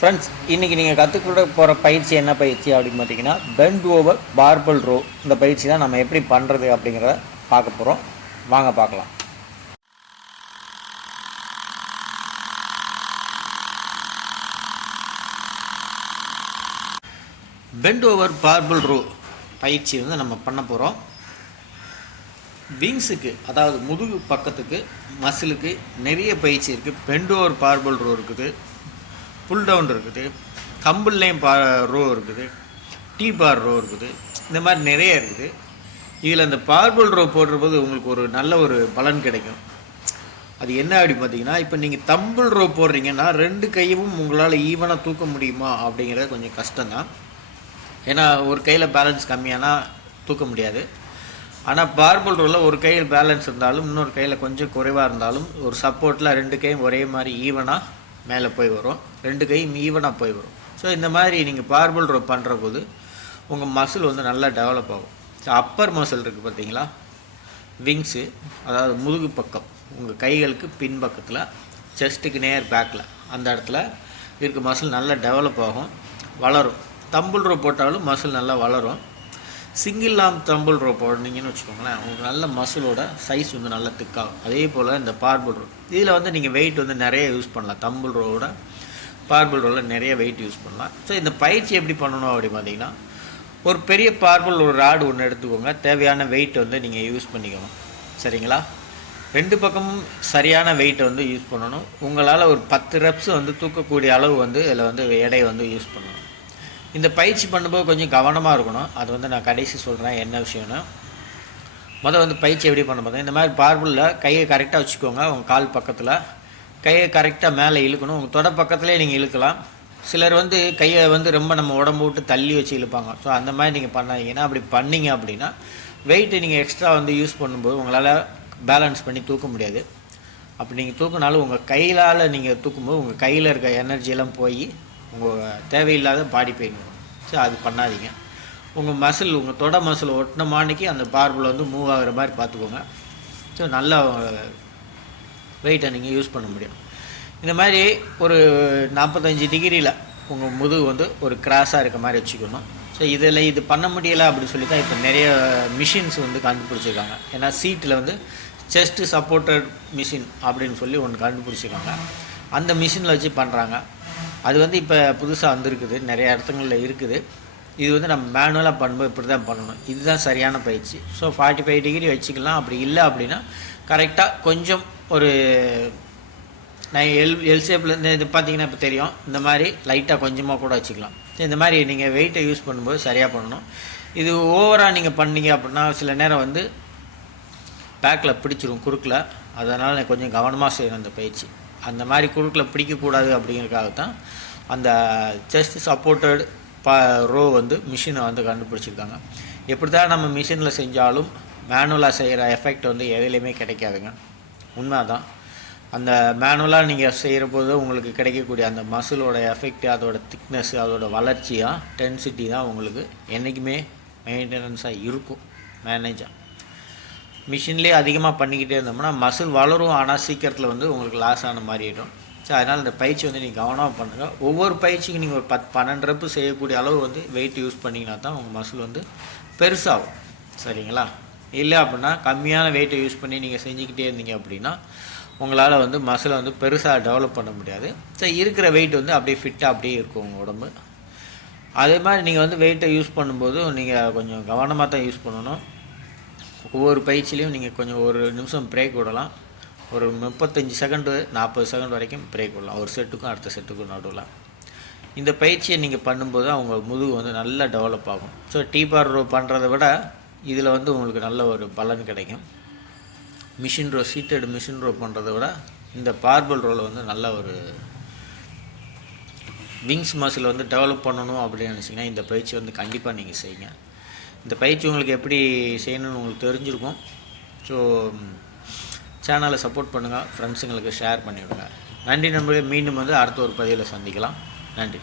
Friends, இன்றைக்கி நீங்கள் கற்றுக்கிட்ட போகிற பயிற்சி என்ன பயிற்சி அப்படின்னு பார்த்தீங்கன்னா, பெண்ட் ஓவர் பார்பல் ரோ. இந்த பயிற்சி தான் நம்ம எப்படி பண்ணுறது அப்படிங்கிறத பார்க்க போகிறோம். வாங்க பார்க்கலாம். பெண்ட் ஓவர் பார்பல் ரோ பயிற்சி வந்து நம்ம பண்ண போகிறோம். விங்ஸுக்கு, அதாவது முதுகு பக்கத்துக்கு மசிலுக்கு நிறைய பயிற்சி இருக்குது. பெண்ட் ஓவர் பார்பல் ரோ இருக்குது, புல் டவுன் இருக்குது, கம்பிள்லேயும் ரோ இருக்குது, டீ பார் ரோ இருக்குது. இந்த மாதிரி நிறைய இருக்குது. இதில் அந்த பார்பல் ரோ போடுறபோது உங்களுக்கு ஒரு நல்ல ஒரு பலன் கிடைக்கும். அது என்ன அப்படி பார்த்தீங்கன்னா, இப்போ நீங்கள் தம்பிள் ரோ போடுறீங்கன்னா 2 கையும் உங்களால் ஈவனாக தூக்க முடியுமா அப்படிங்கிறது கொஞ்சம் கஷ்டம்தான். ஏன்னா ஒரு கையில் பேலன்ஸ் கம்மியானா தூக்க முடியாது. ஆனால் பார்பல் ரோவில் ஒரு கையில் பேலன்ஸ் இருந்தாலும் இன்னொரு கையில் கொஞ்சம் குறைவாக இருந்தாலும் ஒரு சப்போர்ட்டில் 2 கையும் ஒரே மாதிரி ஈவனாக மேலே போய் வரும், 2 கையும் ஈவனாக போய் வரும். ஸோ இந்த மாதிரி நீங்கள் பார்பல் ரோ பண்ணுற போது உங்கள் மசில் வந்து நல்லா டெவலப் ஆகும். ஸோ அப்பர் மசில் இருக்குது பார்த்தீங்களா, விங்ஸு, அதாவது முதுகு பக்கம், உங்கள் கைகளுக்கு பின்பக்கத்தில், செஸ்ட்டுக்கு நேர் பேக்கில், அந்த இடத்துல இருக்க மசில் நல்லா டெவலப் ஆகும், வளரும். தம்பிள் ரோ போட்டாலும் மசில் நல்லா வளரும். சிங்கிள் ஆர்ம் தம்பிள் ரோ போடுனீங்கன்னு வச்சுக்கோங்களேன், உங்களுக்கு நல்ல மசிலோட சைஸ் வந்து நல்லா திக்காகும். அதே போல் இந்த பார்பல் ரோ, இதில் வந்து நீங்கள் வெயிட் வந்து நிறைய யூஸ் பண்ணலாம். தம்பிள் ரோவோட பார்பல் ரோவில் நிறைய வெயிட் யூஸ் பண்ணலாம். ஸோ இந்த பயிற்சி எப்படி பண்ணணும் அப்படி பார்த்தீங்கன்னா, ஒரு பெரிய பார்பல் ஒரு ராடு ஒன்று எடுத்துக்கோங்க. தேவையான வெயிட் வந்து நீங்கள் யூஸ் பண்ணிக்கணும், சரிங்களா? 2 பக்கமும் சரியான வெயிட்டை வந்து யூஸ் பண்ணணும். உங்களால் ஒரு 10 ரெப்ஸ் வந்து தூக்கக்கூடிய அளவு வந்து இதில் வந்து எடை வந்து யூஸ் பண்ணணும். இந்த பயிற்சி பண்ணும்போது கொஞ்சம் கவனமாக இருக்கணும். அது வந்து நான் கடைசி சொல்கிறேன் என்ன விஷயம்னு. வந்து பயிற்சி எப்படி பண்ண பார்த்தா, இந்த மாதிரி பார்பலில் கையை கரெக்டாக வச்சுக்கோங்க. உங்கள் கால் பக்கத்தில் கையை கரெக்டாக மேலே இழுக்கணும். உங்கள் தொட பக்கத்துலேயே நீங்கள் இழுக்கலாம். சிலர் வந்து கையை வந்து ரொம்ப நம்ம உடம்பு விட்டு தள்ளி வச்சு இழுப்பாங்க. ஸோ அந்த மாதிரி நீங்கள் பண்ணாதீங்கன்னா, அப்படி பண்ணிங்க அப்படின்னா வெயிட்டு நீங்கள் எக்ஸ்ட்ரா வந்து யூஸ் பண்ணும்போது உங்களால் பேலன்ஸ் பண்ணி தூக்க முடியாது. அப்படி நீங்கள் தூக்கினாலும் உங்கள் கையிலால் நீங்கள் தூக்கும்போது உங்கள் கையில் இருக்க எனர்ஜியெல்லாம் போய் உங்கள் தேவையில்லாத பாடி பெயின் வரும். ஸோ அது பண்ணாதீங்க. உங்கள் மசில், உங்கள் தொட மசில் ஒட்டின மாணிக்கு அந்த பார்பல் வந்து மூவ் ஆகிற மாதிரி பார்த்துக்கோங்க. ஸோ நல்லா வெயிட்டை நீங்கள் யூஸ் பண்ண முடியும். இந்த மாதிரி ஒரு 45 டிகிரியில் உங்கள் முதுகு வந்து ஒரு கிராஸாக இருக்க மாதிரி வச்சுக்கணும். ஸோ இதில் இது பண்ண முடியலை அப்படின்னு சொல்லி தான் இப்போ நிறைய மிஷின்ஸ் வந்து கண்டுபிடிச்சிருக்காங்க. ஏன்னா சீட்டில் வந்து செஸ்ட்டு சப்போர்ட்டட் மிஷின் அப்படின்னு சொல்லி ஒன்று கண்டுபிடிச்சிருக்காங்க. அந்த மிஷினில் வச்சு பண்ணுறாங்க. அது வந்து இப்போ புதுசாக வந்திருக்குது, நிறைய இடத்துங்களில் இருக்குது. இது வந்து நம்ம மேனுவலாக பண்ணும்போது இப்படி தான் பண்ணணும். இதுதான் சரியான பயிற்சி. ஸோ 45 டிகிரி வச்சுக்கலாம். அப்படி இல்லை அப்படின்னா கரெக்டாக கொஞ்சம் ஒரு எல் ஷேப்பில் இது பார்த்தீங்கன்னா இப்போ தெரியும், இந்த மாதிரி லைட்டாக கொஞ்சமாக கூட வச்சுக்கலாம். இந்த மாதிரி நீங்கள் வெயிட்டை யூஸ் பண்ணும்போது சரியாக பண்ணணும். இது ஓவராக நீங்கள் பண்ணீங்க அப்படின்னா சில நேரம் வந்து பேக்கில் பிடிச்சிரும், குறுக்கில். அதனால் கொஞ்சம் கவனமாக செய்யணும் இந்த பயிற்சி. அந்த மாதிரி குறுக்கில் பிடிக்கக்கூடாது அப்படிங்கிறதுக்காகத்தான் அந்த செஸ்ட் சப்போர்ட்டட் ரோ வந்து மிஷினை வந்து கண்டுபிடிச்சிருக்காங்க. எப்படி தான் நம்ம மிஷினில் செஞ்சாலும் மேனுவலாக செய்கிற எஃபெக்ட் வந்து எதுலேயுமே கிடைக்காதுங்க. உண்மை தான். அந்த மேனுவலாக நீங்கள் செய்கிற போது உங்களுக்கு கிடைக்கக்கூடிய அந்த மசிலோட எஃபெக்ட், அதோட திக்னஸ், அதோட வளர்ச்சியாக டென்சிட்டி தான் உங்களுக்கு என்றைக்குமே மெயின்டெனன்ஸாக இருக்கும். மேனேஜாக மிஷின்லேயே அதிகமாக பண்ணிக்கிட்டே இருந்தோம்னா மசில் வளரும், ஆனால் சீக்கிரத்தில் வந்து உங்களுக்கு லாஸ் ஆன மாதிரி ஆகிடும். ஸோ அதனால் இந்த பயிற்சி வந்து நீங்கள் கவனமாக பண்ணுங்கள். ஒவ்வொரு பயிற்சிக்கும் நீங்கள் ஒரு 10-12 ரெப்பு செய்யக்கூடிய அளவு வந்து வெயிட் யூஸ் பண்ணிங்கன்னா தான் உங்கள் மசில் வந்து பெருசாகும், சரிங்களா? இல்லை அப்படின்னா கம்மியான வெயிட்டை யூஸ் பண்ணி நீங்கள் செஞ்சுக்கிட்டே இருந்தீங்க அப்படின்னா உங்களால் வந்து மசிலை வந்து பெருசாக டெவலப் பண்ண முடியாது. ஸோ இருக்கிற வெயிட் வந்து அப்படியே ஃபிட்டாக அப்படியே இருக்கும் உங்கள் உடம்பு. அதே மாதிரி நீங்கள் வந்து வெயிட்டை யூஸ் பண்ணும்போது நீங்கள் கொஞ்சம் கவனமாக தான் யூஸ் பண்ணணும். ஒவ்வொரு பயிற்சிலையும் நீங்கள் கொஞ்சம் ஒரு நிமிஷம் பிரேக் விடலாம். ஒரு 35 செகண்டு 40 செகண்ட் வரைக்கும் பிரேக் விடலாம், ஒரு செட்டுக்கும் அடுத்த செட்டுக்கும் நடுவில். இந்த பயிற்சியை நீங்கள் பண்ணும்போது அவங்க முதுகு வந்து நல்லா டெவலப் ஆகும். ஸோ டீ பார் ரோ பண்ணுறதை விட இதில் வந்து உங்களுக்கு நல்ல ஒரு பலன் கிடைக்கும். Machine row, seated machine row பண்ணுறதை விட இந்த பார்பல் ரோவில் வந்து நல்ல ஒரு விங்ஸ் மசில் வந்து டெவலப் பண்ணணும் அப்படின்னு நினச்சிங்கன்னா இந்த பயிற்சி வந்து கண்டிப்பாக நீங்கள் செய்யுங்க. இந்த பயிற்சி உங்களுக்கு எப்படி செய்யணும்னு உங்களுக்கு தெரிஞ்சிருக்கும். ஸோ சேனலை சப்போர்ட் பண்ணுங்கள், ஃப்ரெண்ட்ஸுங்களுக்கு ஷேர் பண்ணிவிடுங்க. நன்றி நண்பர்களே. மீண்டும் வந்து அடுத்த ஒரு பதிவில் சந்திக்கலாம். நன்றி.